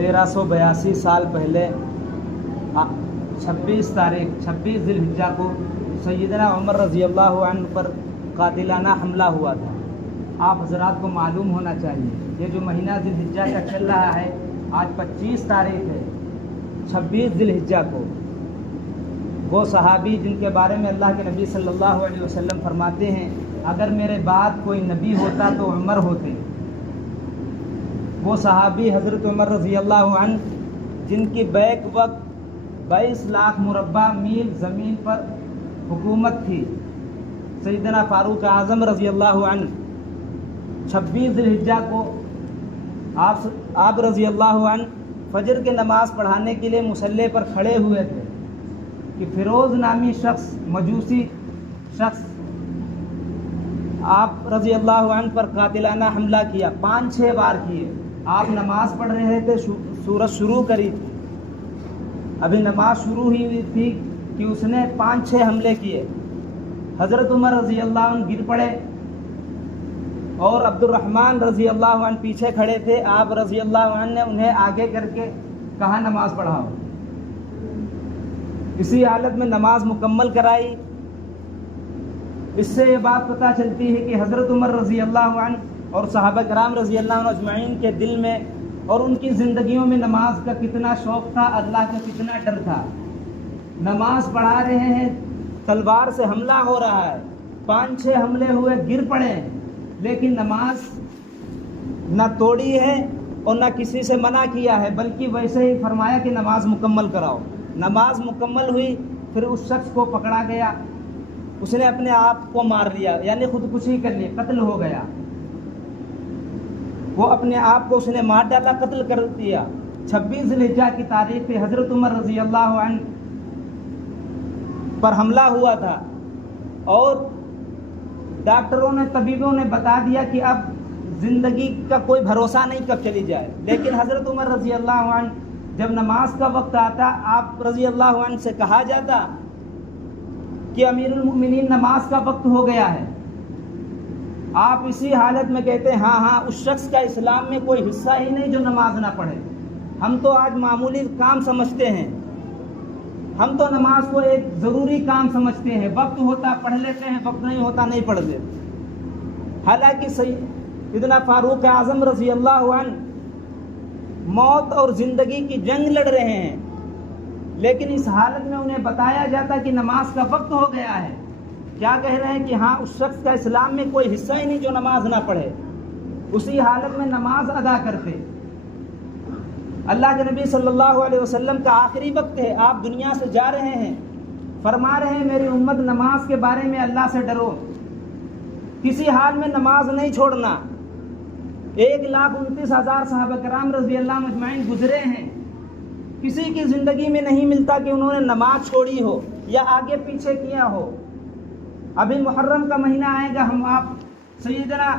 1382 साल पहले 26 ज़िलहिज्जा को सैयदना उमर रज़ी अल्लाह अन्हु पर कातिलाना हमला हुआ था। आप हज़रात को मालूम होना चाहिए, ये जो महीना ज़िलहिज्जा का चल रहा है, आज 25 तारीख है, 26 ज़िलहिज्जा को वो सहाबी जिनके बारे में अल्लाह के नबी सल्लल्लाहु अलैहि वसल्लम फरमाते हैं, अगर मेरे बाद कोई नबी होता तो उमर होते। वो सहाबी हज़रत उमर रज़ी अल्लाह अन्हु जिनकी बैक वक्त 22 लाख मुरब्बा मील ज़मीन पर हुकूमत थी। सैयदना फ़ारूक आज़म रज़ी अल्लाह अन्हु 26 ज़िलहिज्जा को आप रज़ी अल्लाह अन्हु फ़जर के नमाज़ पढ़ाने के लिए मुसल्ले पर खड़े हुए थे कि फ़िरोज़ नामी शख्स, मजूसी शख्स आप रज़ी अल्लाह अन्हु पर कातिलाना हमला किया। 5-6 बार किए। आप नमाज़ पढ़ रहे थे, सूरत शुरू करी थी, अभी नमाज शुरू ही हुई थी कि उसने 5-6 हमले किए। हज़रत उमर रज़ी अल्लाह अन्हु गिर पड़े और अब्दुर्रहमान रज़ी अल्लाह अन्हु पीछे खड़े थे। आप रज़ी अल्लाह अन्हु ने उन्हें आगे करके कहा नमाज पढ़ाओ। इसी हालत में नमाज मुकम्मल कराई। इससे ये बात पता चलती है कि हज़रत उमर रज़ी अल्लाह अन्हु और सहाबा कराम रज़ी अल्लाह अन्हु अजमाइन के दिल में और उनकी ज़िंदगियों में नमाज का कितना शौक़ था, अल्लाह का कितना डर था। नमाज पढ़ा रहे हैं, तलवार से हमला हो रहा है, 5-6 हमले हुए, गिर पड़े, लेकिन नमाज ना तोड़ी है और ना किसी से मना किया है, बल्कि वैसे ही फरमाया कि नमाज मुकम्मल कराओ। नमाज मुकम्मल हुई, फिर उस शख्स को पकड़ा गया, उसने अपने आप को मार लिया, यानी खुदकुशी कर ली, कत्ल हो गया। वो अपने आप को उसने मार डाला, कत्ल कर दिया। 26 ज़िलहिज्जा की तारीख पे हज़रत उमर रज़ी अल्लाह अन्हु पर हमला हुआ था और डॉक्टरों ने, तबीबों ने बता दिया कि अब ज़िंदगी का कोई भरोसा नहीं, कब चली जाए। लेकिन हज़रत उमर रज़ी अल्लाह अन्हु जब नमाज का वक्त आता, आप रज़ी अल्लाह अन्हु से कहा जाता कि अमीरुल मोमिनीन नमाज का वक्त हो गया है, आप इसी हालत में कहते हैं हाँ, उस शख्स का इस्लाम में कोई हिस्सा ही नहीं जो नमाज ना पढ़े। हम तो आज मामूली काम समझते हैं, हम तो नमाज को एक ज़रूरी काम समझते हैं, वक्त होता पढ़ लेते हैं, वक्त नहीं होता नहीं पढ़ लेते। हालांकि सैयदना फ़ारूक आज़म रज़ी अल्लाह अन्हु मौत और ज़िंदगी की जंग लड़ रहे हैं, लेकिन इस हालत में उन्हें बताया जाता कि नमाज का वक्त हो गया है। क्या कह रहे हैं कि हाँ, उस शख्स का इस्लाम में कोई हिस्सा ही नहीं जो नमाज ना पढ़े। उसी हालत में नमाज अदा करते। अल्लाह के नबी सल्लल्लाहु अलैहि वसल्लम का आखिरी वक्त है, आप दुनिया से जा रहे हैं, फरमा रहे हैं मेरी उम्मत नमाज के बारे में अल्लाह से डरो, किसी हाल में नमाज नहीं छोड़ना। 1,29,000 सहाबा कराम रज़ी अल्लाह अजमाइन गुजरे हैं, किसी की ज़िंदगी में नहीं मिलता कि उन्होंने नमाज छोड़ी हो या आगे पीछे किया हो। अभी मुहर्रम का महीना आएगा, हम आप सैयदना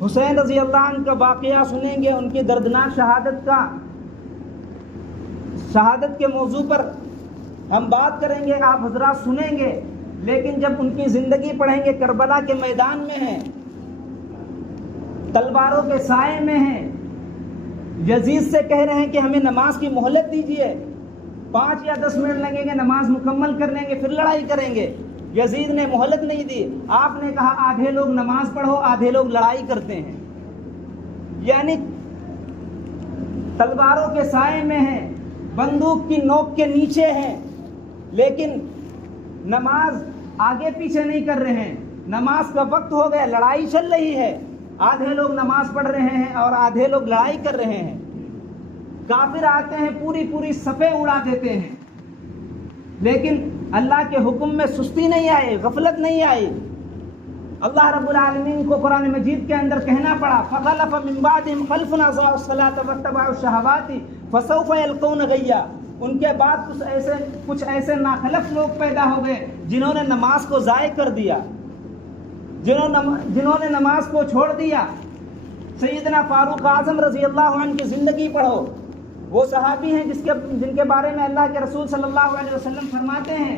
हुसैन रज़ी अल्लाह अन्हु का वाक़या सुनेंगे, उनकी दर्दनाक शहादत के मौजू पर हम बात करेंगे, आप हज़रात सुनेंगे। लेकिन जब उनकी ज़िंदगी पढ़ेंगे, करबला के मैदान में हैं, तलवारों के साए में हैं, यजीद से कह रहे हैं कि हमें नमाज की मोहलत दीजिए, 5 या 10 मिनट लगेंगे, नमाज मुकम्मल कर लेंगे, फिर लड़ाई करेंगे। यजीद ने मोहलत नहीं दी। आपने कहा आधे लोग नमाज पढ़ो, आधे लोग लड़ाई करते हैं, यानी तलवारों के साए में हैं, बंदूक की नोक के नीचे हैं, लेकिन नमाज आगे पीछे नहीं कर रहे हैं। नमाज का वक्त हो गया, लड़ाई चल रही है, आधे लोग नमाज पढ़ रहे हैं और आधे लोग लड़ाई कर रहे हैं। काफिर आते हैं, पूरी सफ़े उड़ा देते हैं, लेकिन अल्लाह के हुक्म में सुस्ती नहीं आई, गफलत नहीं आई। अल्लाह रब्बुल आलमीन को कुरान मजीद के अंदर कहना पड़ा, फ़ख़लफ़ मिन बादिहिम ख़ल्फ़ुन अज़ाअु स्सलात वत्तबअु शहवाति फ़सौफ़ यल्क़ौन गय्या। उनके बाद कुछ ऐसे नाखलफ लोग पैदा हो गए जिन्होंने नमाज को ज़ाय कर दिया, जिन्होंने नमाज को छोड़ दिया। सैयदना फ़ारूक आज़म रज़ी अल्लाह अन्हु की ज़िंदगी पढ़ो, वो सहाबी हैं जिनके बारे में अल्लाह के रसूल सल्लल्लाहु अलैहि वसल्लम फरमाते हैं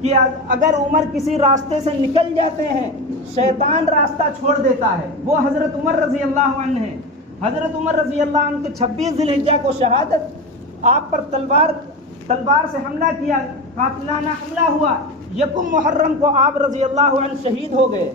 कि अगर उमर किसी रास्ते से निकल जाते हैं, शैतान रास्ता छोड़ देता है। वो हज़रत उमर रज़ी अल्लाह अन्हु हैं حضرت عمر رضی اللہ عنہ کے 26 ذی الحجہ کو شہادت، آپ پر تلوار سے حملہ کیا، قاتلانہ حملہ ہوا، یکم محرم کو آپ رضی اللہ عنہ شہید ہو گئے۔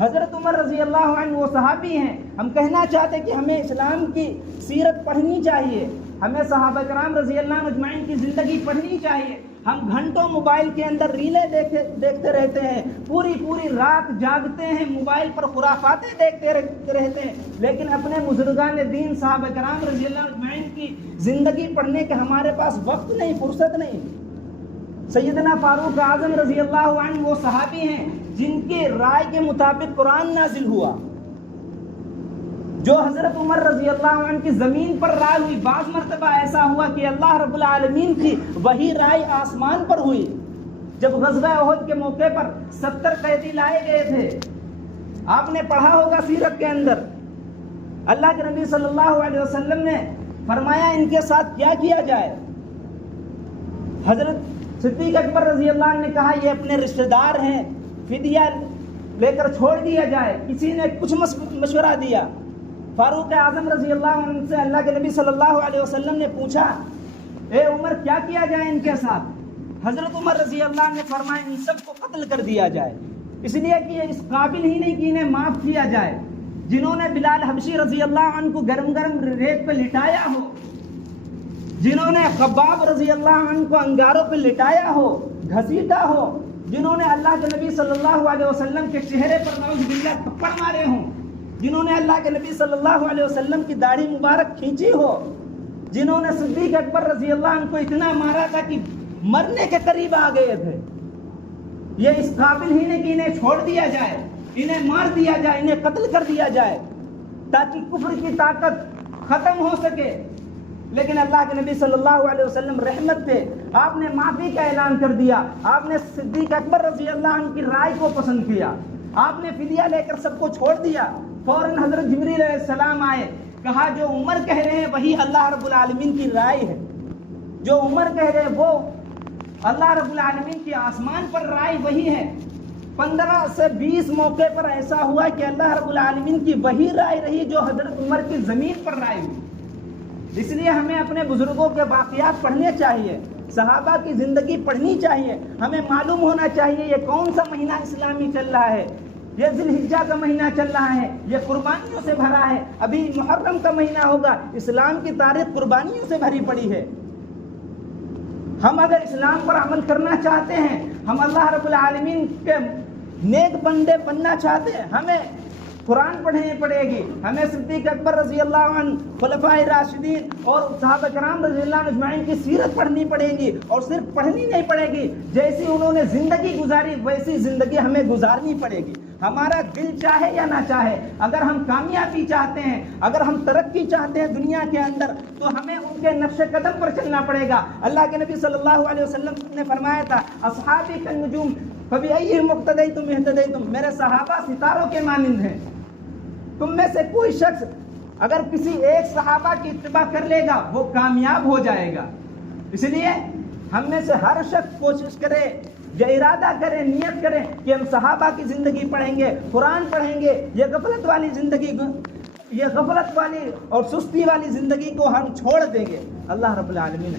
حضرت عمر رضی اللہ عنہ وہ صحابی ہیں، ہم کہنا چاہتے ہیں کہ ہمیں اسلام کی سیرت پڑھنی چاہیے، ہمیں صحابہ کرام رضی اللہ عنہ اجمعین کی زندگی پڑھنی چاہیے۔ ہم گھنٹوں موبائل کے اندر ریلیں دیکھتے رہتے ہیں، پوری رات جاگتے ہیں، موبائل پر خرافاتیں دیکھتے رہتے ہیں، لیکن اپنے بزرگان دین صحابہ کرام رضی اللہ عنہ اجمعین کی زندگی پڑھنے کے ہمارے پاس وقت نہیں، فرصت نہیں۔ سیدنا فاروق اعظم رضی اللہ عنہ وہ صحابی ہیں جن کی رائے کے مطابق قرآن نازل ہوا، جو حضرت عمر رضی اللہ عنہ کی زمین پر رائے ہوئی۔ بعض مرتبہ ایسا ہوا کہ اللہ رب العالمین کی وہی رائے آسمان پر ہوئی۔ جب غزوہ احد کے موقع پر 70 قیدی لائے گئے تھے، آپ نے پڑھا ہوگا سیرت کے اندر، اللہ کے نبی صلی اللہ علیہ وسلم نے فرمایا ان کے ساتھ کیا کیا جائے۔ حضرت صدیق اکبر رضی اللہ عنہ نے کہا یہ اپنے رشتہ دار ہیں، فدیہ لے کر چھوڑ دیا جائے۔ کسی نے کچھ مشورہ دیا۔ فاروق اعظم رضی اللہ عنہ سے اللہ کے نبی صلی اللہ علیہ وسلم نے پوچھا، اے عمر کیا کیا جائے ان کے ساتھ؟ حضرت عمر رضی اللہ عنہ نے فرمایا ان سب کو قتل کر دیا جائے، اس لیے کہ یہ اس قابل ہی نہیں کہ انہیں معاف کیا جائے۔ جنہوں نے بلال حبشی رضی اللہ عنہ کو گرم ریت پہ لٹایا ہو، جنہوں نے خباب رضی اللہ عنہ کو انگاروں پہ لٹایا ہو، گھسیٹا ہو، جنہوں نے اللہ کے نبی صلی اللہ علیہ وسلم کے چہرے پر نعوذ باللہ تھپڑ مارے ہوں، جنہوں نے اللہ کے نبی صلی اللہ علیہ وسلم کی داڑھی مبارک کھینچی ہو، جنہوں نے صدیق اکبر رضی اللہ عنہ کو اتنا مارا تھا کہ مرنے کے قریب آ گئے تھے، یہ اس قابل ہی نہیں کہ انہیں چھوڑ دیا جائے، انہیں مار دیا جائے، انہیں قتل کر دیا جائے تاکہ کفر کی طاقت ختم ہو سکے۔ لیکن اللہ کے نبی صلی اللہ علیہ وسلم رحمت تھے، آپ نے معافی کا اعلان کر دیا، آپ نے صدیق اکبر رضی اللہ عنہ کی رائے کو پسند کیا، آپ نے فدیہ لے کر سب کو چھوڑ دیا۔ فوراً حضرت جبریل علیہ السلام آئے، کہا جو عمر کہہ رہے ہیں وہی اللہ رب العالمین کی رائے ہے، جو عمر کہہ رہے ہیں وہ اللہ رب العالمین کی آسمان پر رائے وہی ہے۔ 15 سے 20 موقع پر ایسا ہوا کہ اللہ رب العالمین کی وہی رائے رہی جو حضرت عمر کی زمین پر رائے ہوئی۔ اس لیے ہمیں اپنے بزرگوں کے واقعات پڑھنے چاہیے، صحابہ کی زندگی پڑھنی چاہیے، ہمیں معلوم ہونا چاہیے یہ کون سا مہینہ اسلامی چل رہا ہے، یہ ذی الحجہ کا مہینہ چل رہا ہے، یہ قربانیوں سے بھرا ہے، ابھی محرم کا مہینہ ہوگا، اسلام کی تاریخ قربانیوں سے بھری پڑی ہے۔ ہم اگر اسلام پر عمل کرنا چاہتے ہیں، ہم اللہ رب العالمین کے نیک بندے بننا چاہتے ہیں، ہمیں قرآن پڑھنی پڑے گی، ہمیں صدیق اکبر رضی اللہ عنہ، خلفائے راشدین اور صحابہ کرام رضی اللہ عنہ اجمعین کی سیرت پڑھنی پڑے گی، اور صرف پڑھنی نہیں پڑے گی، جیسی انہوں نے زندگی گزاری ویسی زندگی ہمیں گزارنی پڑے گی۔ ہمارا دل چاہے یا نہ چاہے، اگر ہم کامیابی چاہتے ہیں، اگر ہم ترقی چاہتے ہیں دنیا کے اندر، تو ہمیں ان کے نقش قدم پر چلنا پڑے گا۔ اللہ کے نبی صلی اللہ علیہ وسلم نے فرمایا تھا، اصحابی کالنجوم فبأیہم اقتدیتم اہتدیتم، میرے صحابہ ستاروں کے مانند ہیں، تم میں سے کوئی شخص اگر کسی ایک صحابہ کی اتباع کر لے گا وہ کامیاب ہو جائے گا۔ اس لیے ہم میں سے ہر شخص کوشش کرے، یہ ارادہ کرے، نیت کرے کہ ہم صحابہ کی زندگی پڑھیں گے، قرآن پڑھیں گے، یہ غفلت والی زندگی، یہ غفلت والی اور سستی والی زندگی کو ہم چھوڑ دیں گے۔ اللہ رب العالمین